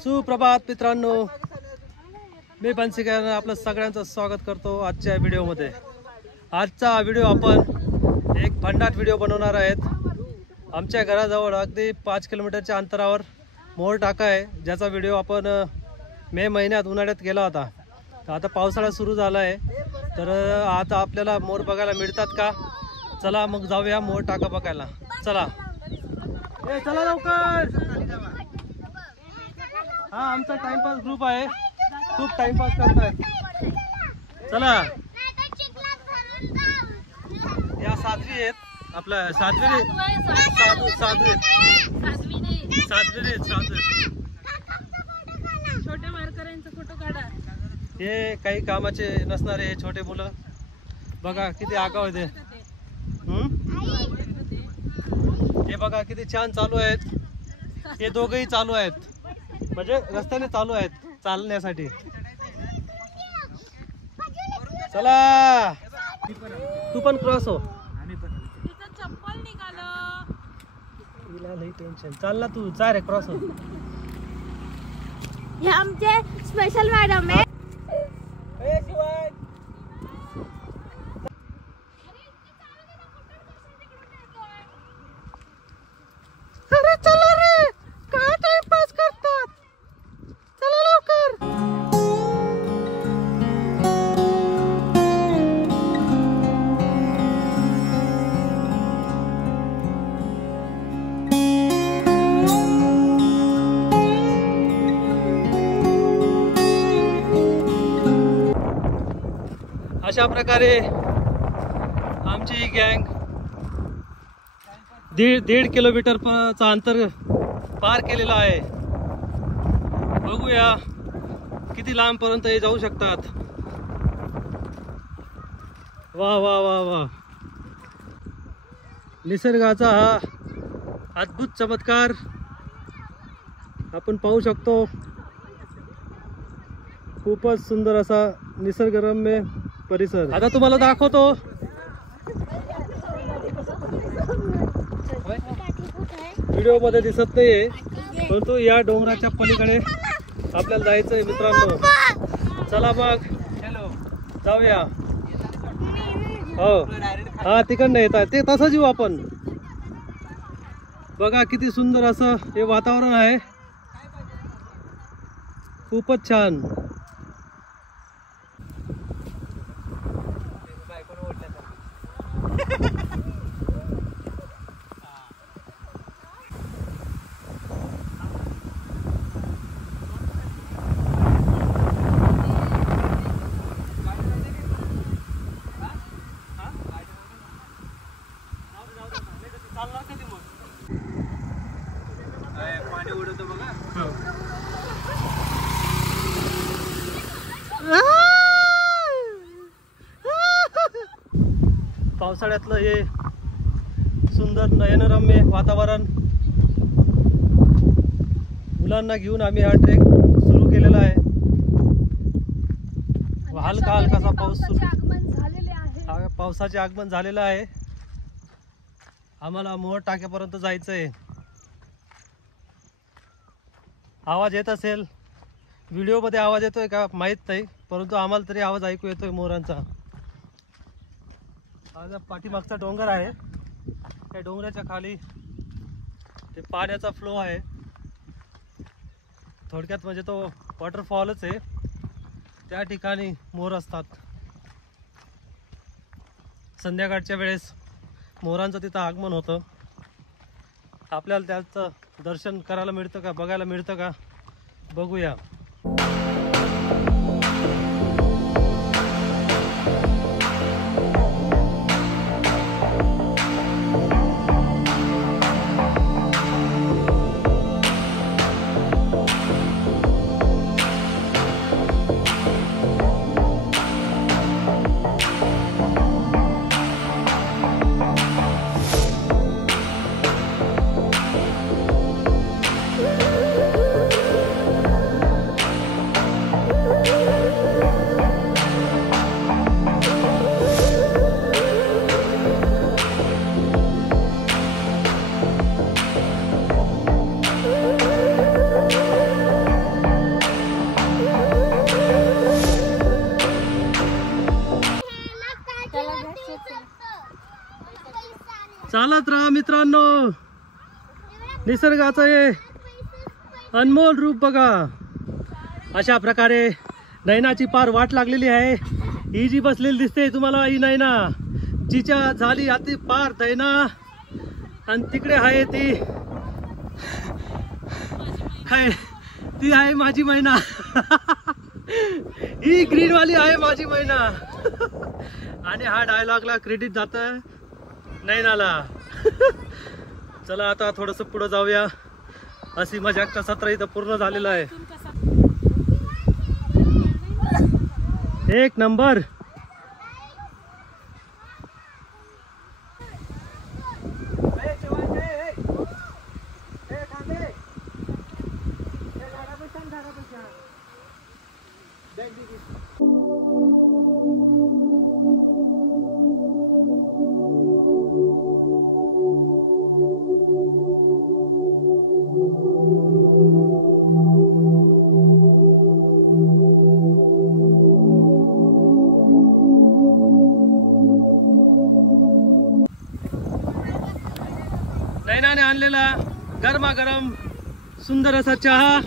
सुप्रभात मित्रांनो, मी बनसिकर आपलं सगळ्यांचं स्वागत करतो आजच्या व्हिडिओमध्ये। आजचा व्हिडिओ आपण एक भन्नाट व्हिडिओ बनवणार आहेत। आमच्या घराजवळ अगदी 5 किलोमीटरच्या अंतरावर मोर टाका आहे, ज्याचा व्हिडिओ आपण मे महिन्यात उन्हाळ्यात केला होता। तर आता पावसाळा सुरू झाला आहे, तर आता आपल्याला मोर बघायला मिळतात का? चला मग जाऊया मोर टाका बघायला। चला चला लवकर। हा आमचा टाइमपास ग्रुप आहे, खूप टाइमपास करतायत। चला या साध्वी आहेत, आपल्या साध्वी छोट्या मारकऱ्यांचा फोटो काढा। हे काही कामाचे नसणारे हे छोटे मुलं बघा किती आगाव आहे ते। हे बघा किती छान चालू आहेत, हे दोघेही चालू आहेत, म्हणजे रस्त्याने चालू आहेत चालण्यासाठी। चला तू पण क्रॉस हो। तिचं चप्पल निघालं, तिला लई टेन्शन। चाल ना तू, जा रे क्रॉस हो। हे आमचे स्पेशल मॅडम आहे। अरे चला रे, काय टाइमपास करतात, चला लवकर। अशा प्रकारे आमची ही गँग 1.5 किलोमीटरचा अंतर पार केलेला आहे। बघूया किती लांब पर्यंत हे जाऊ शकतात। वा वा वा वा, निसर्गाचा हा अद्भुत चमत्कार आपण पाहू शकतो। खूपच सुंदर असा निसर्गरम्य परिसर आता तुम्हाला दाखवतो। व्हिडिओ मध्ये दिसत नाहीये, परंतु या डोंगराच्या पलीकडे आपल्याला जायचंय मित्रांनो। चला मग जाऊया। हो हा तिकडनं येतात ते, तसंच येऊ आपण। बघा किती सुंदर असं हे वातावरण आहे, खूपच छान। पाणी उडवतो बघा। पावसाळ्यातलं हे सुंदर नयनरम्य वातावरण, मुलांना घेऊन आम्ही हा ट्रेक सुरू केलेला आहे। हलका हलकासा पाऊस पावसाचे आगमन झालेलं आहे। आम्हाला मोर टाक्यापर्यंत जायचंय। आवाज येत असेल, व्हिडिओ मध्ये आवाज येतोय का माहित नाही, परंतु आम्हाला तरी आवाज ऐकू येतोय मोरांचा। हा पाठीमागचा डोंगर आहे, त्या डोंगराच्या खाली ते पाण्याचा फ्लो आहे। थोडक्यात म्हणजे तो वॉटरफॉलच आहे, त्या ठिकाणी मोर असतात। संध्याकाळच्या वेळेस मोरांचं तिथं आगमन होतं। आपल्याला त्याचं दर्शन करायला मिळतं का, बघायला मिळतं का, बघूया। चालत राहा मित्रांनो. निसर्गाचं हे अनमोल रूप बघा. अशा प्रकारे नैनाची पार वाट लागलेली आहे. ही जी बसलेली दिसते तुम्हाला ही नैना, जिच्या झाली अति पार दैना. आणि तिकडे आहे ती काय, ती आहे माझी मैना. ही ग्रीन वाली आहे माझी मैना. आणि हा डायलॉगला क्रेडिट जात नैनाला. चला आता थोडस पुढे जाऊया. अशी मजाकचा सत्र इथं पूर्ण झालेला आहे. एक नंबर. नैनाने आणलेला गरमागरम सुंदर असा चहा.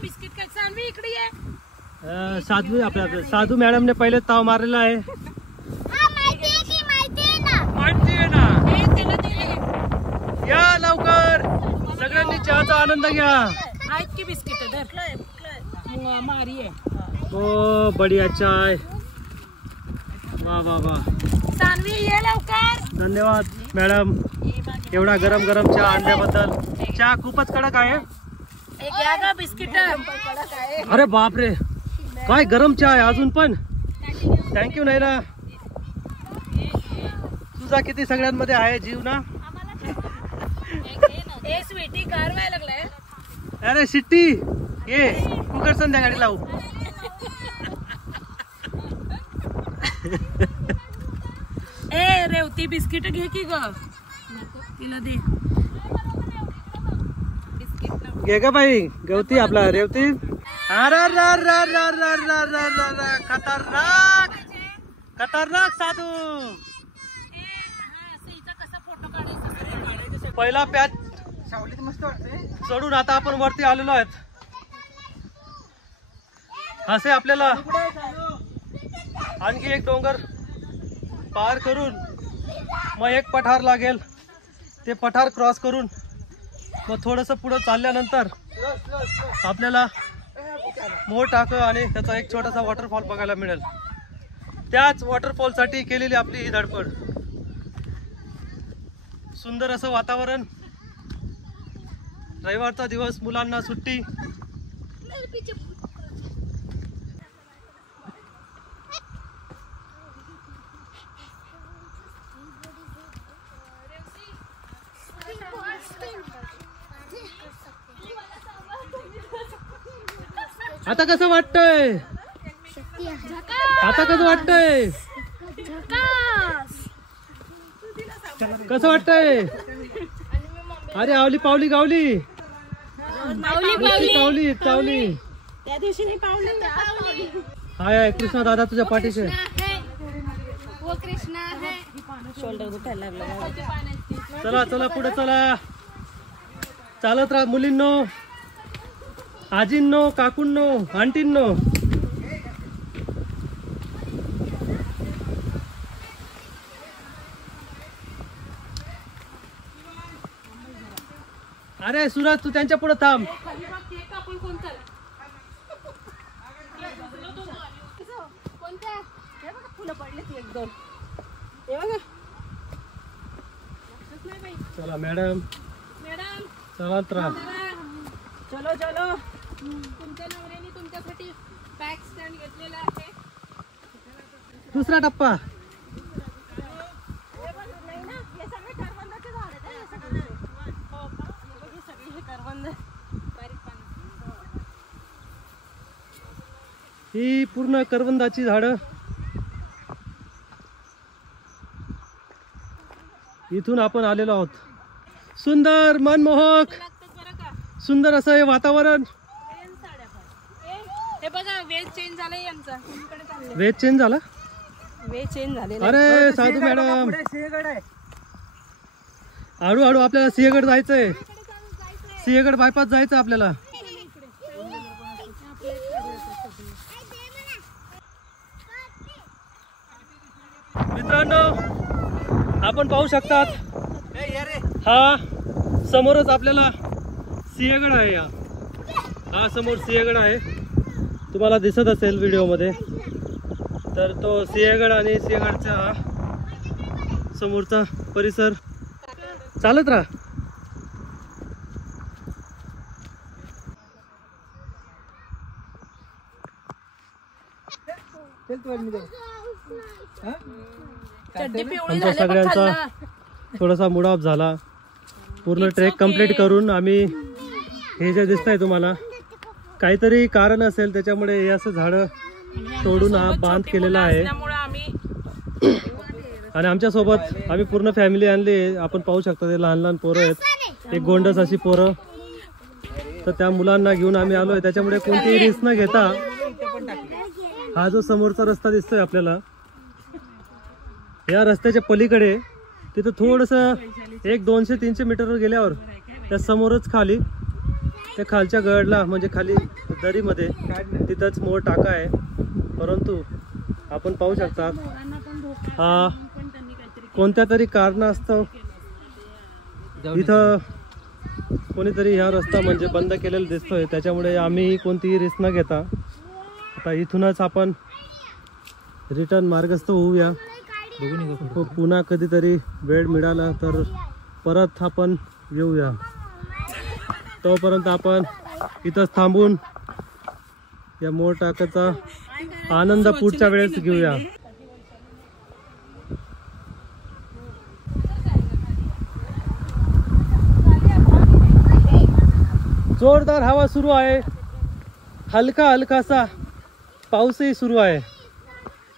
बिस्किट काय सानवी इकडे ये. साधू आपल्या साधू मॅडमने पहिले ताव मारलेला आहे. माहिती आहे ना. या लवकर सगळ्यांनी चहाचा आनंद घ्या. आहेत की बिस्किट मारी आहे. ओ बढिया चाय. वा वा वा. सानवी ये लवकर. धन्यवाद मॅडम एवढा गरम गरम चहा आणल्याबद्दल. चहा खूपच कडक आहे. एक घ्या ग बिस्किट. अरे बापरे काय गरम चहा आहे अजून पण. थँक्यू नैना. तुझा किती सगळ्यांमध्ये आहे जीव ना. ए स्वीटी गार व्हायला लागलाय. अरे शिट्टी ये कुकर संध्याकाळी लावू. ए रेवती बिस्किट घे की ग. तिला दे घे का बाई गवती आपला रेवती. अरे खतरनाक खतरनाक साधू. पहिला पॅच चढून आता आपण वरती आलेलो आहेत. असे आपल्याला आणखी एक डोंगर पार करून मग एक पठार लागेल. ते पठार क्रॉस करून मग थोडंसं पुढं चालल्यानंतर आपल्याला मोर टाकं आणि त्याचा एक छोटासा वॉटरफॉल बघायला मिळेल. त्याच वॉटरफॉलसाठी केलेली आपली ही धडपड. सुंदर असं वातावरण. रविवारचा दिवस, मुलांना सुट्टी. आता कसं वाटतंय. आता कसं वाटतंय. कसं वाटतंय. अरे आवली पावली गावली. चावली चावली. त्या दिवशी नाही पावली. हाय कृष्णा दादा तुझ्या पाठीशी. शोल्डर दुखायला लागला. चला चला पुढे चला. चालत राहा मुलींनो, आजींनो, काकूंनो, आंटींनो. अरे सुरज तू त्यांच्या पुढे थांब. चला मॅडम चालत राहा. चलो चलो. तुमच्या नवऱ्याने तुमच्यासाठी बॅग स्टँड घेतलेला आहे. दुसरा टप्पा. ही पूर्ण करवंदाची झाडं. इथून आपण आलेलो आहोत. सुंदर मनमोहक सुंदर असं हे वातावरण. हे बघा वेज चेंज झालाय यांचा. वेज चेंज झाला. वेज चेंज झाले. अरे साधू मॅडम हळूहळू आपल्याला सिंहगड जायचंय. सिंहगड बायपास जायचं आपल्याला. मित्रांनो आपण पाहू शकतात हा समोरच आपल्याला सिंहगड आहे. हा समोर सिंहगड आहे, तुम्हाला दिसत असेल व्हिडिओ मध्ये. तर तो सिंहगड आणि सिंहगडचा हा समोरचा परिसर. चालत राहा. चड्डी पिवळी आमचा झाली बघ सगळ्यांचा खाल्ला. थोडासा मूड ऑफ झाला. पूर्ण ट्रेक कंप्लीट करून आम्ही हे जे दिसतंय तुम्हाला काहीतरी कारण असेल त्याच्यामुळे हे असं झाड तोडून हा बांध केलेला आहे. त्यामुळे आम्ही आणि आमच्या सोबत आम्ही पूर्ण फॅमिली आणली. आपण पाहू शकता ते लहान लहान पोरं आहेत, एक गोंडस अशी पोरं. तर त्या मुलांना घेऊन आम्ही आलोय. त्याच्यामुळे कोणतीही रिस्क न घेता हा जो समोरचा रस्ता दिसतोय आपल्याला, या रस्त्याच्या पलीकडे तिथं थोडस 100-200-300 मीटरवर गेल्यावर त्या समोरच खाली त्या खालच्या गडला म्हणजे खाली दरीमध्ये तिथंच मोर टाका आहे. परंतु आपण पाहू शकता हा कोणत्या तरी कारणास्तव इथं कोणीतरी ह्या रस्ता म्हणजे बंद केलेला दिसतोय. त्याच्यामुळे आम्ही कोणतीही रिस्क न घेता आता इथूनच आपण रिटर्न मार्गस्थ होऊया. पुन्हा कधीतरी वेळ मिळाला तर परत आपण येऊया. तोपर्यंत आपण इथंच थांबून या मोर टाकाचा आनंद पुढच्या वेळेस घेऊया. जोरदार हवा सुरू आहे, हलका हलकासा पाऊसही सुरू आहे.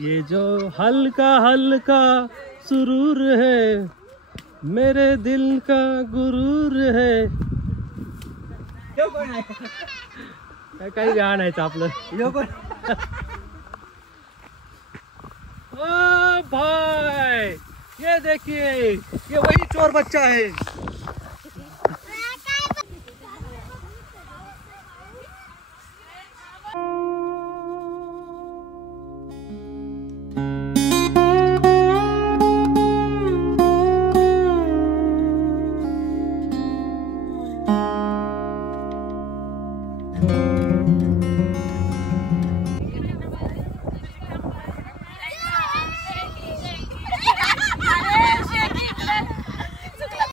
ये जो हल्का हल्का सुरूर है मेरे दिल का गुरूर है. काही गाणं आहे आपलं. ओ भाई ये देखिए ये वही चोर बच्चा है.